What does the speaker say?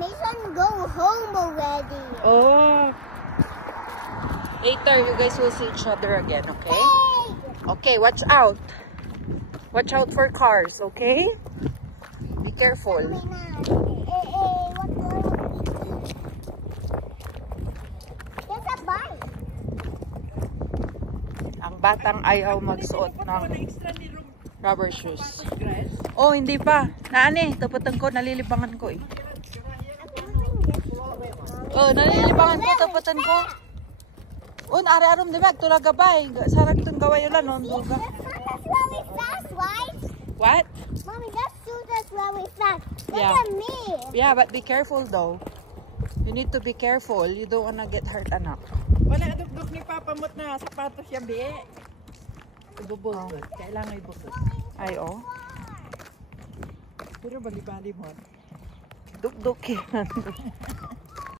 Mason, go home already. Oh. Later, you guys will see each other again, okay? Hey! Okay, watch out. Watch out for cars, okay? Be careful. What's going on? There's a bike. Ang batang ayaw magsuot ng rubber shoes. Oh, hindi pa. Naani, taputan ko, nalilibangan ko eh. Oh, nalilibangan ko, taputan ko. Oh, ari-arom di ba? Tulag gabay. Sarag itong gaway ulan. That's really fast, right? What? Mommy, that suit is really fast. Look Yeah. at me. Yeah, but be careful though. You need to be careful. You don't wanna get hurt, anak. Wala, dugdug ni Papa Mot na sapatos siya, be. Ibubusot. Kailangan ibusot. Ay, oh. Pero bali-bali mo. Duk-duk yan.